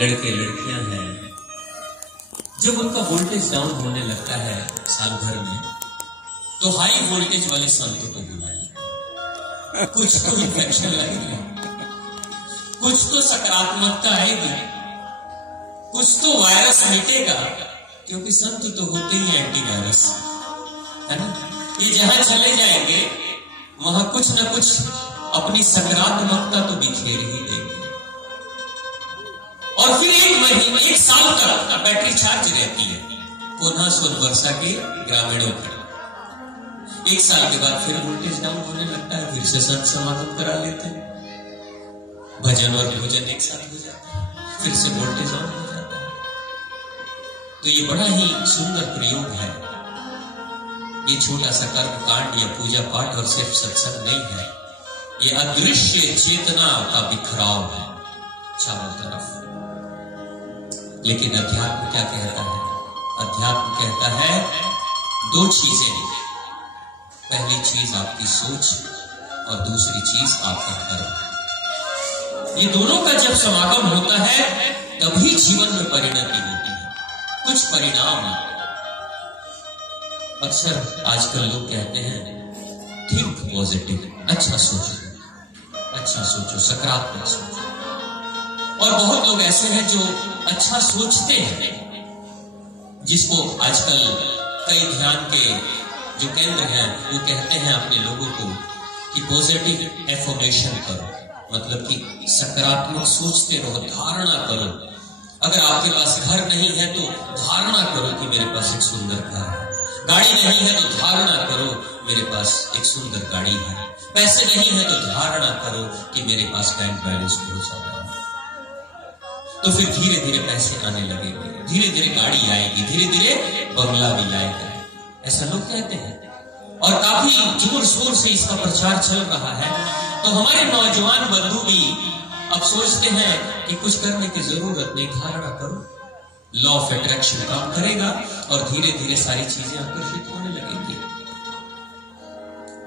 लड़के लड़कियां हैं, जब उनका वोल्टेज डाउन होने लगता है साल भर में, तो हाई वोल्टेज वाले संतों को बुलाइए। कुछ तो इन्फेक्शन लगेगी, कुछ तो सकारात्मकता आएगी, कुछ तो वायरस मिटेगा, क्योंकि संत तो होते ही एंटीवायरस है ना। ये जहां चले जाएंगे वहां कुछ ना कुछ अपनी सकारात्मकता तो बिखेर ही देंगे, और फिर एक महीने एक साल तक बैटरी चार्ज रहती है। पुनः सुन वर्षा के ग्रामीणों की, एक साल के बाद फिर वोल्टेज डाउन होने लगता है, फिर से संत समागम करा लेते हैं, भजन और भोजन एक साथ हो जाता है, फिर से वोल्टेज ऑन हो जाता है। तो ये बड़ा ही सुंदर प्रयोग है। ये छोटा सा कर्म कांड या पूजा पाठ और सिर्फ सत्संग नहीं है, ये अदृश्य चेतना का बिखराव है चारों तरफ। लेकिन अध्यात्म क्या कहता है? अध्यात्म कहता है दो चीजें, पहली चीज आपकी सोच और दूसरी चीज आपका कर्म। ये दोनों का जब समागम होता है तभी जीवन में परिणति होती है, कुछ परिणाम। अक्सर आजकल लोग कहते हैं थिंक पॉजिटिव, अच्छा सोचो, सकारात्मक सोचो। और बहुत लोग ऐसे हैं जो अच्छा सोचते हैं, जिसको आजकल कई ध्यान के जो केंद्र हैं वो कहते हैं अपने लोगों को कि पॉजिटिव एफर्मेशन करो, मतलब कि सकारात्मक सोचते रहो, धारणा करो। अगर आपके पास घर नहीं है तो धारणा करो कि मेरे पास एक सुंदर घर है, गाड़ी नहीं है तो धारणा करो मेरे पास एक सुंदर गाड़ी है, पैसे नहीं है तो धारणा करो कि मेरे पास बैंक बैलेंस बहुत ज्यादा है। तो फिर धीरे धीरे पैसे आने लगेंगे, धीरे धीरे गाड़ी आएगी, धीरे धीरे बंगला भी आएगा, ऐसा लोग कहते हैं। और काफी जोर शोर से इसका प्रचार चल रहा है। तो हमारे नौजवान बंधु भी अब सोचते हैं कि कुछ करने की जरूरत नहीं, धारणा करो, लॉ ऑफ अट्रैक्शन काम करेगा और धीरे धीरे सारी चीजें आकर्षित होने लगेंगी।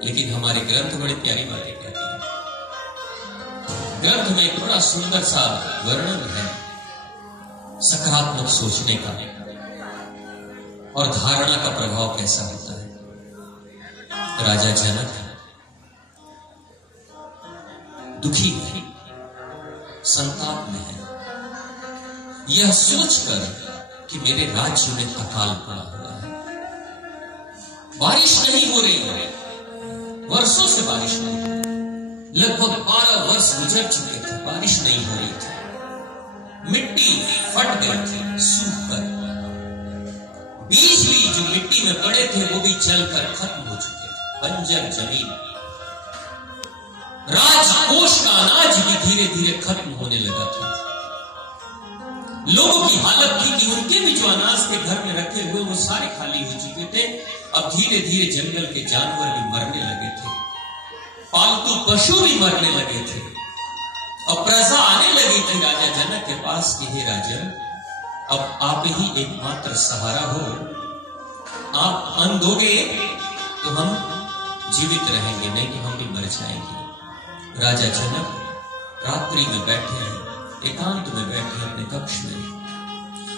लेकिन हमारे ग्रंथ बड़ी प्यारी बातें कहती हैं। ग्रंथ में एक बड़ा सुंदर सा वर्णन है सकारात्मक सोचने का और धारणा का प्रभाव कैसा होता है। राजा जनक दुखी है, संताप में है, यह सोचकर कि मेरे राज्य में अकाल पड़ा हुआ है, बारिश नहीं हो रही है, वर्षों से बारिश नहीं हो रही, लगभग 12 वर्ष गुजर चुके थे, बारिश नहीं हो रही थी, मिट्टी फट गई थी, सूख कर, बीज भी जो मिट्टी में पड़े थे वो भी जलकर खत्म हो चुके थे, बंजर जमीन। राजकोष का अनाज भी धीरे धीरे खत्म होने लगा था। लोगों की हालत थी कि उनके भी जो अनाज के घर में रखे हुए वो सारे खाली हो चुके थे। अब धीरे धीरे जंगल के जानवर भी मरने लगे थे, पालतू पशु भी मरने लगे थे, और प्रजा आने लगी थी राजा जनक के पास कि हे राजन, अब आप ही एकमात्र सहारा हो, आप अन्न दोगे तो हम जीवित रहेंगे, नहीं तो हम भी मर जाएंगे। राजा जनक रात्रि में बैठे हैं, एकांत में बैठे हैं अपने कक्ष में।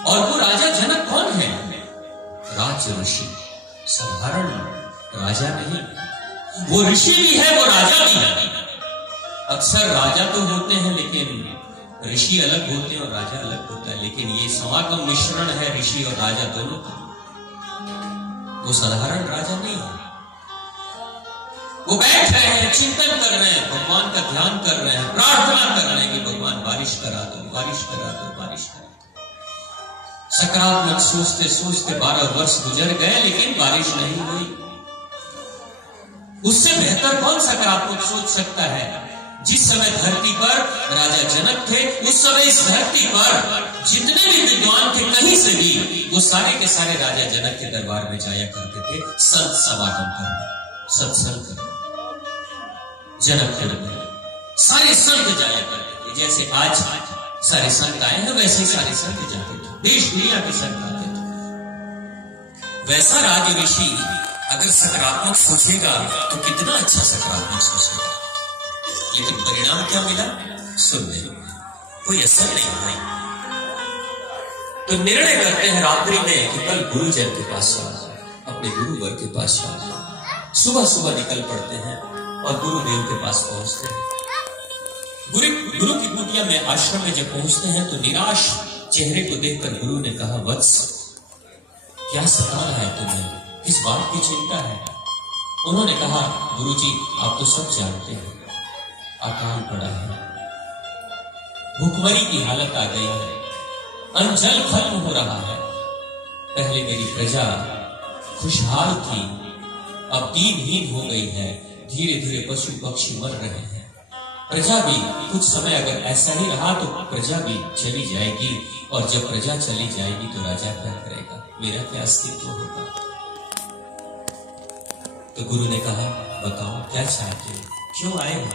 और वो राजा जनक कौन है? राज ऋषि, साधारण राजा नहीं, वो ऋषि भी है, वो राजा भी है। अक्सर राजा तो होते हैं लेकिन ऋषि अलग होते हैं और राजा अलग होता है, लेकिन ये समागम मिश्रण है ऋषि और राजा दोनों का। वो साधारण राजा नहीं है। वो बैठ रहे हैं, चिंतन कर रहे हैं, भगवान का ध्यान कर रहे हैं, प्रार्थना कर रहे हैं कि भगवान बारिश करा दो, बारिश करा दो, बारिश करा दो। सकारात्मक सोचते सोचते 12 वर्ष गुजर गए लेकिन बारिश नहीं हुई। उससे बेहतर कौन सकारात्मक सोच सकता है? जिस समय धरती पर राजा जनक थे, उस समय इस धरती पर जितने भी विद्वान थे कहीं से भी, वो सारे के सारे राजा जनक के दरबार में जाया करते थे संत समागम करने, सत्संग करने। जनकपुर में सारे संत जाया करते थे, जैसे आज सारे संत आए हैं वैसे ही सारे संत जाते थे, देश दुनिया के संत आते थे। वैसा राज ऋषि अगर सकारात्मक सोचेगा तो कितना अच्छा सकारात्मक सोचेगा। लेकिन परिणाम क्या मिला? सुन ले, कोई असर नहीं हुआ। तो निर्णय करते हैं रात्रि में कि कल गुरुजन के पास जाना, अपने गुरुवर के पास जाना। सुबह सुबह निकल पड़ते हैं और गुरुदेव के पास पहुंचते हैं। गुरु की कुटिया में, आश्रम में जब पहुंचते हैं तो निराश चेहरे को देखकर गुरु ने कहा, वत्स क्या सता रहा है तुम्हें, किस बात की चिंता है? उन्होंने कहा, गुरुजी आप तो सब जानते हैं, अकाल पड़ा है, भूखमरी की हालत आ गई है, अन्न जल खत्म हो रहा है। पहले मेरी प्रजा खुशहाल थी, अब दीनहीन हो गई है, धीरे धीरे पशु पक्षी मर रहे हैं। प्रजा भी कुछ समय अगर ऐसा ही रहा तो प्रजा भी चली जाएगी, और जब प्रजा चली जाएगी तो राजा क्या करेगा, मेरा क्या अस्तित्व होगा? तो गुरु ने कहा, बताओ क्या चाहते हो, क्यों आए हो?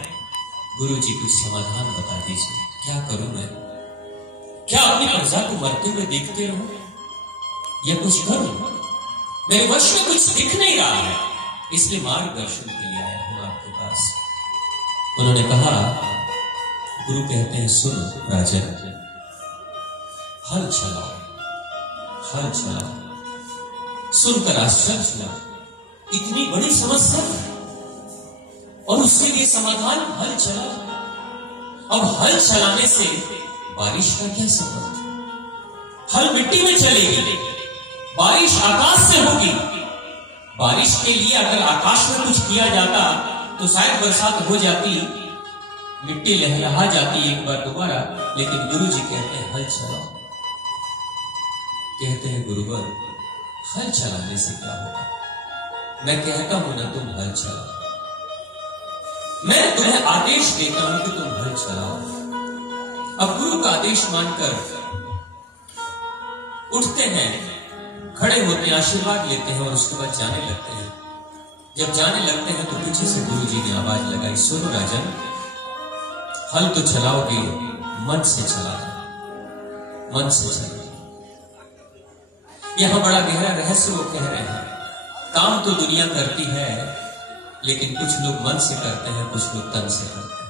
गुरु जी कुछ समाधान बता दीजिए, क्या करूं मैं? क्या अपनी प्रजा को मरते हुए देखते रहूं या कुछ करूं? मेरे वश में कुछ दिख नहीं रहा है, इसलिए मार्गदर्शन के लिए आया हूं आपके पास। उन्होंने कहा, गुरु कहते हैं, सुनो राजन, हल चलाओ, हल चलाओ। सुनकर आश्चर्य हुआ, इतनी बड़ी समस्या और उसके लिए समाधान, हल चलाओ। अब हल चलाने से बारिश का क्या संबंध? हल मिट्टी में चलेगी, बारिश आकाश से होगी। बारिश के लिए अगर आकाश में कुछ किया जाता तो शायद बरसात हो जाती, मिट्टी लहलहा जाती एक बार दोबारा। लेकिन गुरु जी कहते हैं, हल चलाओ। कहते हैं, गुरुवर हल चलाने से क्या होगा? मैं कहता हूं ना, तुम हल चलाओ, मैं तुम्हें आदेश देता हूं कि तुम हल चलाओ। अब गुरु का आदेश मानकर उठते हैं, खड़े होते हैं, आशीर्वाद लेते हैं और उसके बाद जाने लगते हैं। जब जाने लगते हैं तो पीछे से गुरु जी ने आवाज लगाई, सुनो राजन, हल तो चलाओगे, मन से चलाना, मन से चलाना। यहां बड़ा गहरा रहस्य वो कह रहे हैं। काम तो दुनिया करती है, लेकिन कुछ लोग मन से करते हैं, कुछ लोग तन से करते हैं।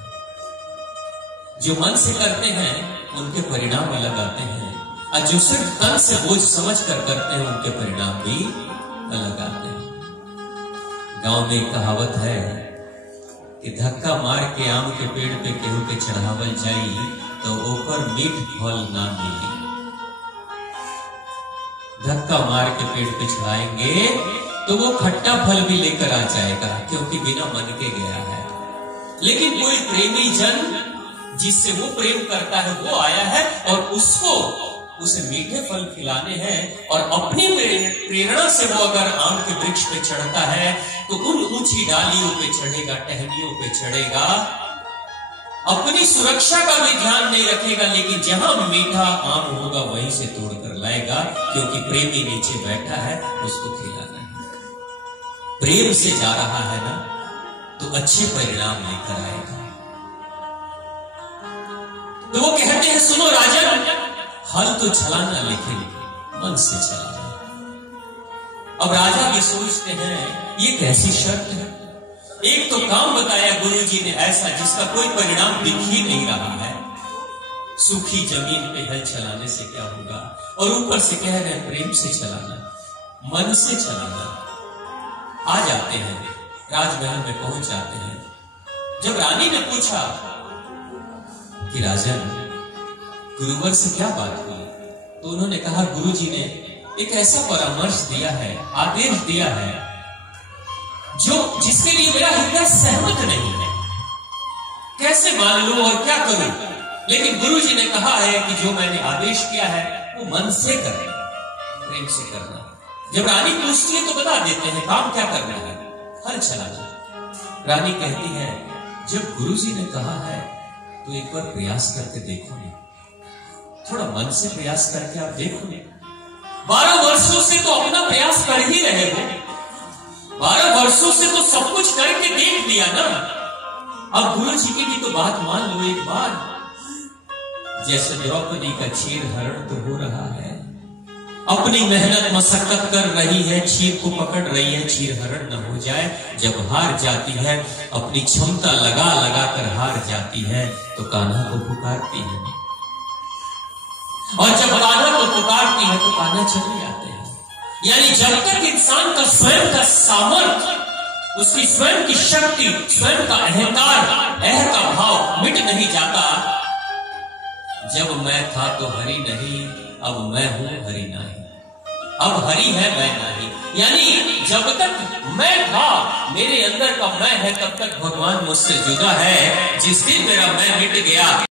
जो मन से करते हैं उनके परिणाम अलग आते हैं, और जो सिर्फ तन से बोझ समझ कर करते हैं उनके परिणाम भी अलग आते हैं। गांव में एक कहावत है कि धक्का मार के आम के पेड़ पे केहू के चढ़ावल जाई तो ऊपर मीठ फल ना मिली। धक्का मार के पेड़ पे चढ़ाएंगे तो वो खट्टा फल भी लेकर आ जाएगा, क्योंकि बिना मन के गया है। लेकिन कोई प्रेमी जन जिससे वो प्रेम करता है वो आया है और उसे मीठे फल खिलाने हैं, और अपनी प्रेरणा से वो अगर आम के वृक्ष पे चढ़ता है तो उन ऊंची डालियों पे चढ़ेगा, टहनियों पे चढ़ेगा, अपनी सुरक्षा का भी ध्यान नहीं रखेगा, लेकिन जहां मीठा आम होगा वहीं से तोड़कर लाएगा, क्योंकि प्रेमी नीचे बैठा है, उसको खिलाना है। प्रेम से जा रहा है ना, तो अच्छे परिणाम लेकर आएगा। तो वो कहते हैं, सुनो राजन, हल तो चलाना, लेकिन मन से चलाना। अब राजा भी सोचते हैं, ये कैसी शर्त है? एक तो काम बताया गुरु जी ने ऐसा जिसका कोई परिणाम दिख ही नहीं रहा है, सूखी जमीन पे हल चलाने से क्या होगा, और ऊपर से कह रहे हैं प्रेम से चलाना, मन से चलाना। आ जाते हैं, राजमहल में पहुंच जाते हैं। जब रानी ने पूछा कि राजन, गुरुवर से क्या बात हुई, तो उन्होंने कहा, गुरु जी ने एक ऐसा परामर्श दिया है, आदेश दिया है, जिसके लिए मेरा हृदय सहमत नहीं है। कैसे मान लूं और क्या करूं? लेकिन गुरु जी ने कहा है कि जो मैंने आदेश किया है वो मन से करना, प्रेम से करना। जब रानी पूछती है तो बता देते हैं काम क्या करना है, हल चलाना। रानी कहती है, जब गुरु जी ने कहा है तो एक बार प्रयास करके देखो ना, थोड़ा मन से प्रयास करके आप देखो ना। 12 वर्षों से तो अपना प्रयास कर ही रहे हो, 12 वर्षों से तो सब कुछ करके देख लिया ना। अब गुरु जी की भी तो बात मान लो एक बार। जैसे द्रौपदी का क्षीर हरण तो हो रहा है, अपनी मेहनत मशक्कत कर रही है, क्षीर को पकड़ रही है, क्षीर हरण न हो जाए। जब हार जाती है, अपनी क्षमता लगा लगा कर हार जाती है, तो कान्हा को पुकारती है, और जब कान्हा को पुकारती है तो कान्हा चले आते हैं। यानी जब तक इंसान का स्वयं का सामर्थ्य, उसकी स्वयं की शक्ति, स्वयं का अहंकार, अह का भाव मिट नहीं जाता, जब मैं था तो हरि नहीं, अब मैं हूं हरि नहीं, अब हरि है मैं नहीं। यानी जब तक मैं था, मेरे अंदर का मैं है, तब तक भगवान मुझसे जुदा है। जिस दिन मेरा मैं मिट गया,